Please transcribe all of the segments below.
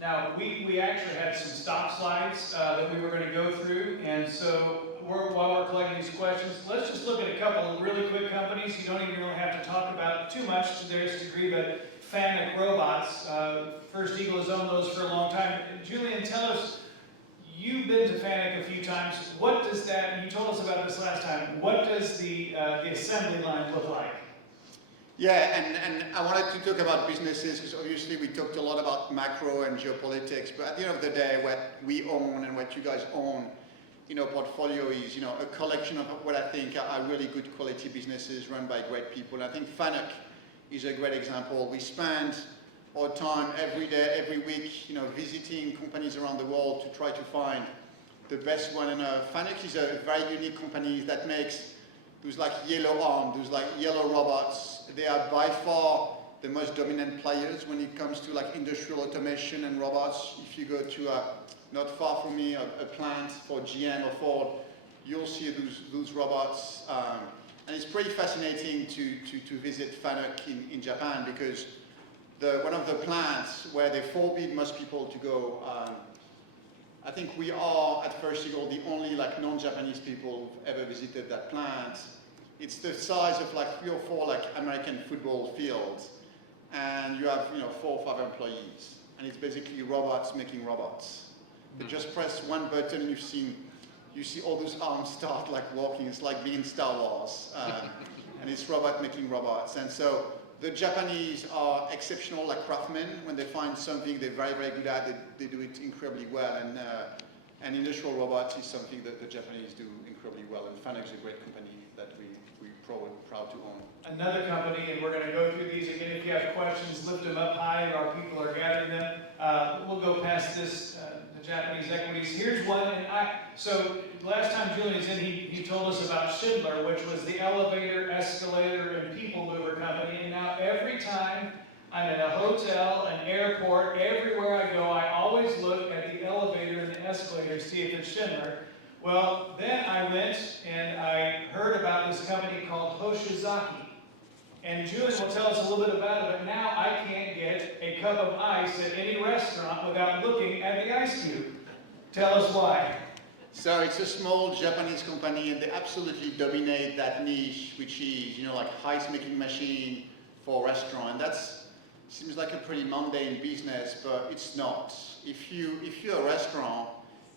Now, we actually had some stop slides that we were going to go through, and so while we're collecting these questions, let's just look at a couple of really quick companies. You don't even really have to talk about too much to their degree, but FANUC Robots, First Eagle has owned those for a long time. Julien, tell us, you've been to FANUC a few times. What does that, and you told us about this last time, what does the assembly line look like? Yeah, and I wanted to talk about businesses because obviously we talked a lot about macro and geopolitics, but at the end of the day, what we own and what you guys own in our portfolio is, a collection of what I think are really good quality businesses run by great people. And I think FANUC is a great example. We spend our time every day, every week, visiting companies around the world to try to find the best one. And FANUC is a very unique company that makes those yellow arms, those yellow robots. They are by far the most dominant players when it comes to industrial automation and robots. If you go to not far from me, a plant for GM or Ford, you'll see those robots. And it's pretty fascinating to visit FANUC in Japan because one of the plants where they forbid most people to go, I think we are at First Eagle the only non-Japanese people who've ever visited that plant. It's the size of 3 or 4 American football fields, and you have 4 or 5 employees, and it's basically robots making robots. They just press one button and you see all those arms start walking. It's like being in Star Wars, and it's robot making robots. And so the Japanese are exceptional craftsmen. When they find something they're very, very good at, they do it incredibly well. And industrial robots is something that the Japanese do incredibly well. And FANUC is a great company that we're proud to own. Another company, and we're going to go through these again. If you have questions, lift them up high. Our people are gathering them. We'll go past this, the Japanese equities. Here's one. So last time Julien was in, he told us about Schindler, which was the elevator, escalator, and people mover company. And now every time I'm in a hotel, an airport, everywhere I go, I always look at the elevator and the escalator to see if it's Schindler. Well, then I went and I heard about this company called Hoshizaki. And Julien will tell us a little bit about it, but now I can't get a cup of ice at any restaurant without looking at the ice cube. Tell us why. So it's a small Japanese company, and they absolutely dominate that niche, which is, ice making machine for restaurant. And that seems like a pretty mundane business, but it's not. If you're a restaurant,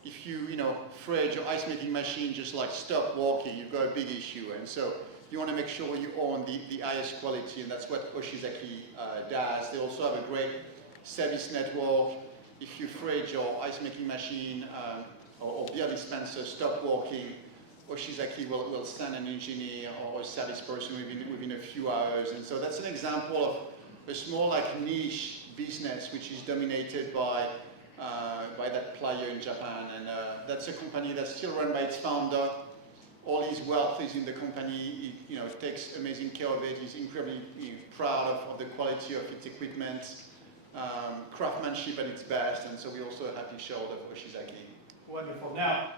if fridge or ice making machine just stop working, you've got a big issue. And so you want to make sure you own the highest quality, and that's what Hoshizaki does. They also have a great service network. If your fridge or ice making machine or beer dispenser stop working, Hoshizaki will send an engineer or a service person within a few hours. And so that's an example of a small niche business which is dominated by that player in Japan. And that's a company that's still run by its founder. All his wealth is in the company. He takes amazing care of it. He's incredibly proud of the quality of its equipment, craftsmanship at its best. And so we also have to show that Hoshizaki. Wonderful. Now,